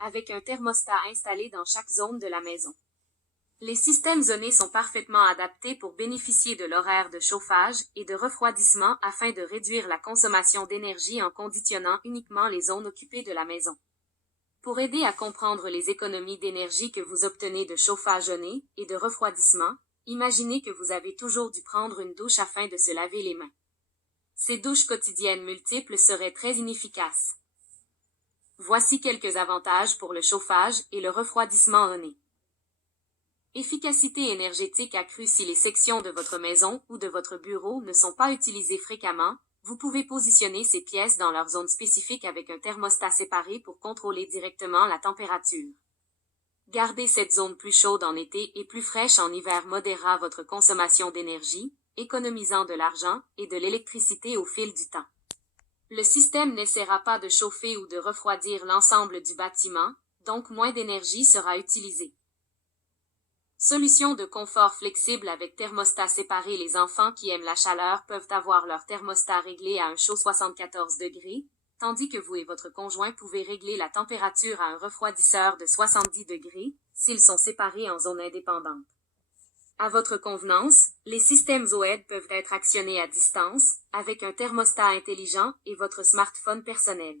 avec un thermostat installé dans chaque zone de la maison. Les systèmes zonés sont parfaitement adaptés pour bénéficier de l'horaire de chauffage et de refroidissement afin de réduire la consommation d'énergie en conditionnant uniquement les zones occupées de la maison. Pour aider à comprendre les économies d'énergie que vous obtenez de chauffage zoné et de refroidissement, imaginez que vous avez toujours dû prendre une douche afin de se laver les mains. Ces douches quotidiennes multiples seraient très inefficaces. Voici quelques avantages pour le chauffage et le refroidissement zoné. Efficacité énergétique accrue. Si les sections de votre maison ou de votre bureau ne sont pas utilisées fréquemment, vous pouvez positionner ces pièces dans leur zone spécifique avec un thermostat séparé pour contrôler directement la température. Garder cette zone plus chaude en été et plus fraîche en hiver modérera votre consommation d'énergie, économisant de l'argent et de l'électricité au fil du temps. Le système n'essaiera pas de chauffer ou de refroidir l'ensemble du bâtiment, donc moins d'énergie sera utilisée. Solution de confort flexible avec thermostat séparé. Les enfants qui aiment la chaleur peuvent avoir leur thermostat réglé à un chaud 74 degrés, tandis que vous et votre conjoint pouvez régler la température à un refroidisseur de 70 degrés, s'ils sont séparés en zones indépendantes. À votre convenance, les systèmes OED peuvent être actionnés à distance, avec un thermostat intelligent et votre smartphone personnel.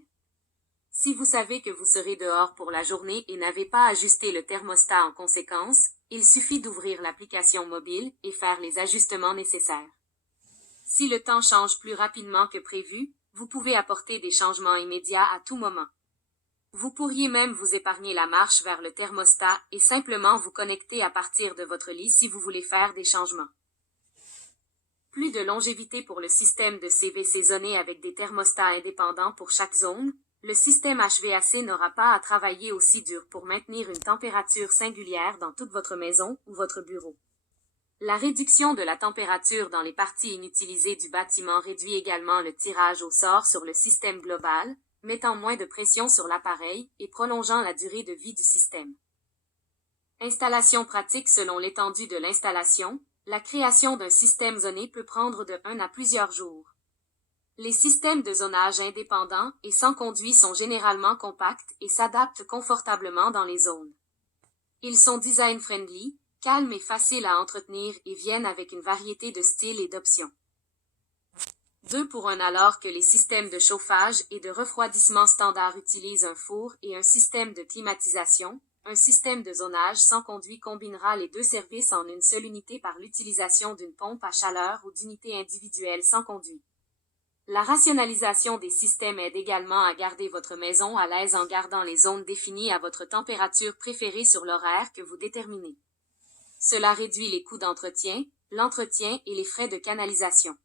Si vous savez que vous serez dehors pour la journée et n'avez pas ajusté le thermostat en conséquence, il suffit d'ouvrir l'application mobile et faire les ajustements nécessaires. Si le temps change plus rapidement que prévu, vous pouvez apporter des changements immédiats à tout moment. Vous pourriez même vous épargner la marche vers le thermostat et simplement vous connecter à partir de votre lit si vous voulez faire des changements. Plus de longévité pour le système de CVC zoné avec des thermostats indépendants pour chaque zone. Le système HVAC n'aura pas à travailler aussi dur pour maintenir une température singulière dans toute votre maison ou votre bureau. La réduction de la température dans les parties inutilisées du bâtiment réduit également le tirage au sort sur le système global, mettant moins de pression sur l'appareil et prolongeant la durée de vie du système. Installation pratique. Selon l'étendue de l'installation, la création d'un système zoné peut prendre de 1 à plusieurs jours. Les systèmes de zonage indépendants et sans conduit sont généralement compacts et s'adaptent confortablement dans les zones. Ils sont design-friendly, calmes et faciles à entretenir et viennent avec une variété de styles et d'options. 2 pour 1 alors que les systèmes de chauffage et de refroidissement standard utilisent un four et un système de climatisation, un système de zonage sans conduit combinera les deux services en une seule unité par l'utilisation d'une pompe à chaleur ou d'unités individuelles sans conduit. La rationalisation des systèmes aide également à garder votre maison à l'aise en gardant les zones définies à votre température préférée sur l'horaire que vous déterminez. Cela réduit les coûts d'entretien, l'entretien et les frais de canalisation.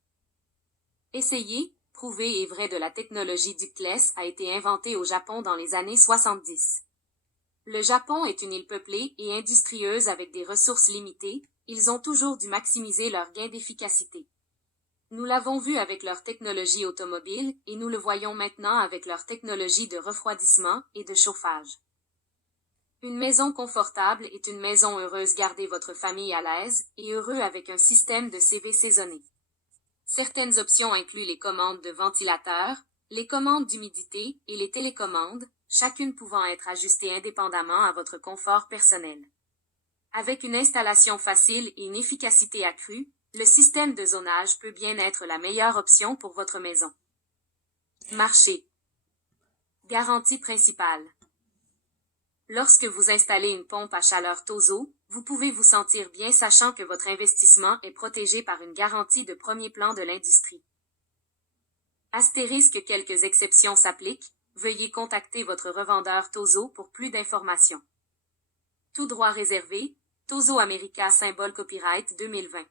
Essayez, prouvez et vrai de la technologie ductless a été inventée au Japon dans les années 70. Le Japon est une île peuplée et industrieuse avec des ressources limitées, ils ont toujours dû maximiser leur gain d'efficacité. Nous l'avons vu avec leur technologie automobile et nous le voyons maintenant avec leur technologie de refroidissement et de chauffage. Une maison confortable est une maison heureuse. Gardez votre famille à l'aise et heureux avec un système de CVC zoné. Certaines options incluent les commandes de ventilateur, les commandes d'humidité et les télécommandes, chacune pouvant être ajustée indépendamment à votre confort personnel. Avec une installation facile et une efficacité accrue, le système de zonage peut bien être la meilleure option pour votre maison. Marché. Garantie principale. Lorsque vous installez une pompe à chaleur Tozo, vous pouvez vous sentir bien sachant que votre investissement est protégé par une garantie de premier plan de l'industrie. Astérisque, quelques exceptions s'appliquent, veuillez contacter votre revendeur Tozo pour plus d'informations. Tout droit réservé, Tozo America symbole copyright 2020.